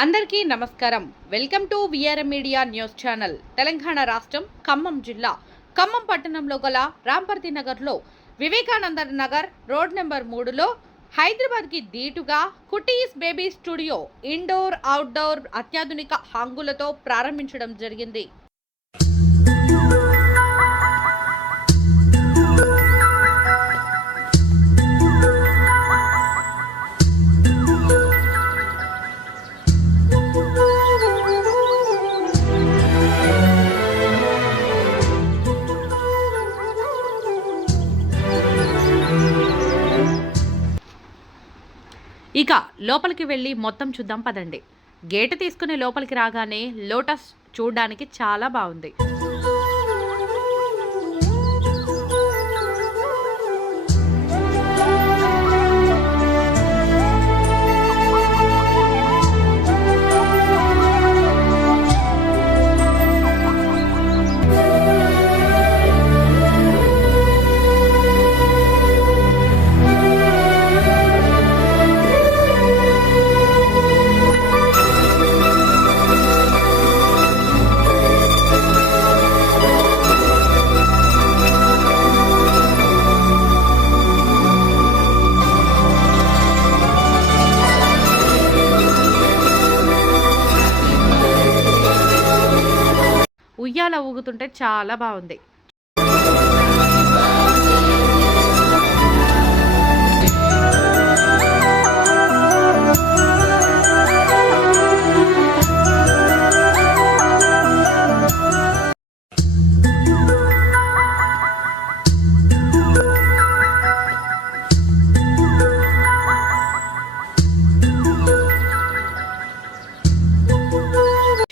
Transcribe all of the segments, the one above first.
అందరికీ నమస్కారం. Welcome to VRM media news channel. Telangana రాష్ట్రం ఖమ్మం జిల్లా ఖమ్మం పట్టణంలో గల రాంపర్తి నగర్లో వివేకానంద నగర్ రోడ్ నెంబర్ 3లో హైదరాబాద్కి దీటుగా cuties baby studio indoor outdoor అత్యాధునిక హంగులతో ప్రారంభించడం జరిగింది. ఇక లోపలికి వెళ్ళి మొత్తం చూద్దాం పదండి. గేటు తీసుకుని లోపలికి రాగానే లోటస్ చూడడానికి చాలా బాగుంది. ఉయ్యాల ఊగుతుంటే చాలా బాగుంది.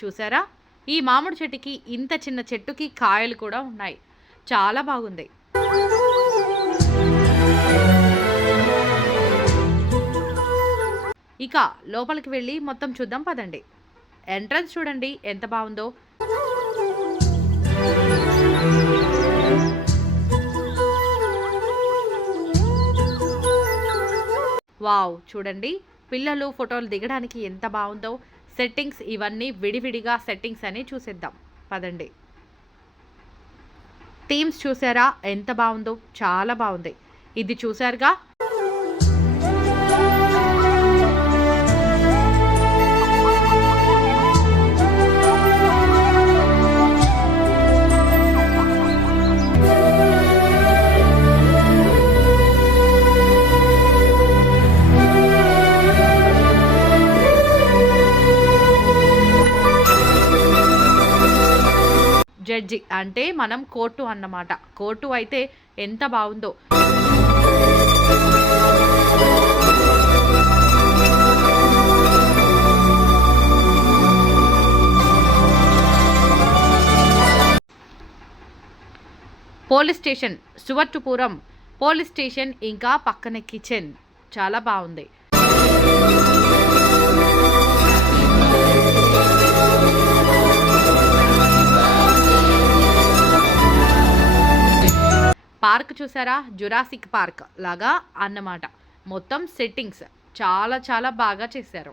చూసారా, ఈ మామిడి చెట్టుకి ఇంత చిన్న చెట్టుకి కాయలు కూడా ఉన్నాయి. చాలా బాగుంది. ఇక లోపలికి వెళ్ళి మొత్తం చూద్దాం పదండి. ఎంట్రన్స్ చూడండి ఎంత బాగుందో. వావ్, చూడండి పిల్లలు ఫోటోలు దిగడానికి ఎంత బాగుందో. సెట్టింగ్స్ ఇవన్నీ విడివిడిగా సెట్టింగ్స్ అని చూసేద్దాం పదండి. థీమ్స్ చూసారా ఎంత బాగుందో, చాలా బాగుంది. ఇది చూసారుగా. జడ్జి అంటే మనం కోర్టు అన్నమాట. కోర్టు అయితే ఎంత బాగుందో. పోలీస్ స్టేషన్, సువర్టుపురం పోలీస్ స్టేషన్, ఇంకా పక్కనే కిచెన్. చాలా బాగుంది. పార్క్ చూసారా, జురాసిక్ పార్క్ లాగా అన్నమాట. మొత్తం సెట్టింగ్స్ చాలా చాలా బాగా చేశారు.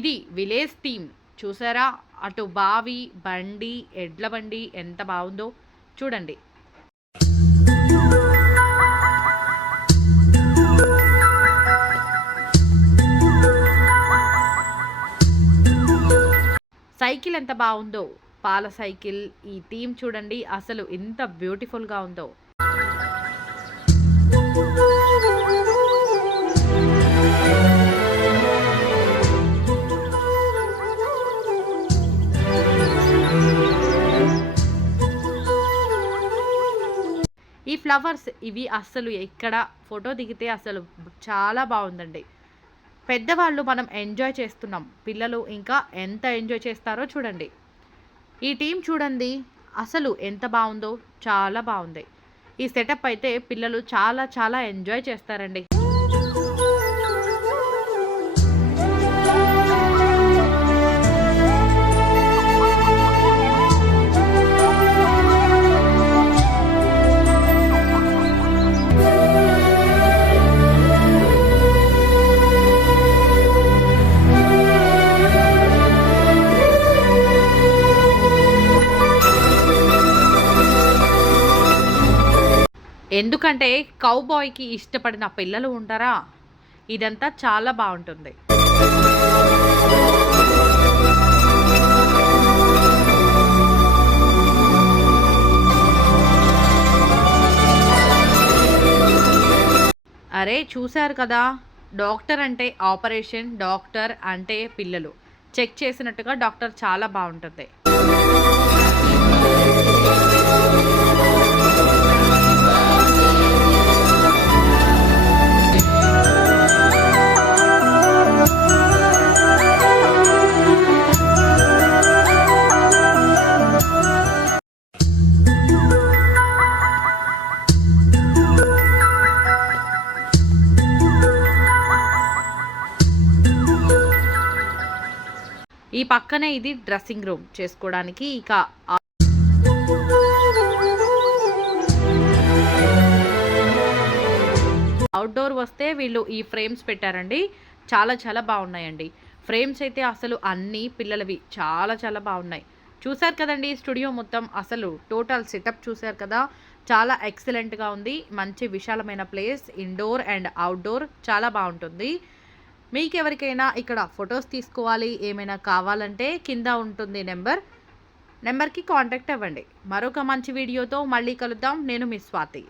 ఇది విలేజ్ థీమ్ చూసారా. అటు బావి, బండి, ఎడ్ల బండి ఎంత బాగుందో చూడండి. సైకిల్ ఎంత బాగుందో, పాల సైకిల్. ఈ థీమ్ చూడండి అసలు ఎంత బ్యూటిఫుల్గా ఉందో. ఈ ఫ్లవర్స్ ఇవి అస్సలు ఎక్కడ ఫోటో దిగితే అసలు చాలా బాగుందండి. పెద్దవాళ్ళు మనం ఎంజాయ్ చేస్తున్నాం, పిల్లలు ఇంకా ఎంత ఎంజాయ్ చేస్తారో చూడండి. ఈ టీం చూడండి అసలు ఎంత బాగుందో, చాలా బాగుంది. ఈ సెటప్ అయితే పిల్లలు చాలా చాలా ఎంజాయ్ చేస్తారండి. ఎందుకంటే కౌబాయ్కి ఇష్టపడిన పిల్లలు ఉంటారా, ఇదంతా చాలా బాగుంటుంది. అరే చూశారు కదా, డాక్టర్ అంటే ఆపరేషన్, డాక్టర్ అంటే పిల్లలు చెక్ చేసినట్టుగా డాక్టర్ చాలా బాగుంటుంది. ఈ పక్కనే ఇది డ్రెస్సింగ్ రూమ్ చేసుకోవడానికి. ఇక అవుట్డోర్ వస్తే వీళ్ళు ఈ ఫ్రేమ్స్ పెట్టారండి, చాలా చాలా బాగున్నాయండి. ఫ్రేమ్స్ అయితే అసలు అన్నీ పిల్లలవి చాలా చాలా బాగున్నాయి. చూశారు కదండి స్టూడియో మొత్తం, అసలు టోటల్ సెటప్ చూశారు కదా, చాలా ఎక్సలెంట్గా ఉంది. మంచి విశాలమైన ప్లేస్, ఇండోర్ అండ్ అవుట్డోర్ చాలా బాగుంటుంది. మీకెవరికైనా ఇక్కడ ఫొటోస్ తీసుకోవాలి, ఏమైనా కావాలంటే కింద ఉంటుంది నెంబర్కి కాంటాక్ట్ అవ్వండి. మరొక మంచి వీడియోతో మళ్ళీ కలుద్దాం. నేను మీ స్వాతి.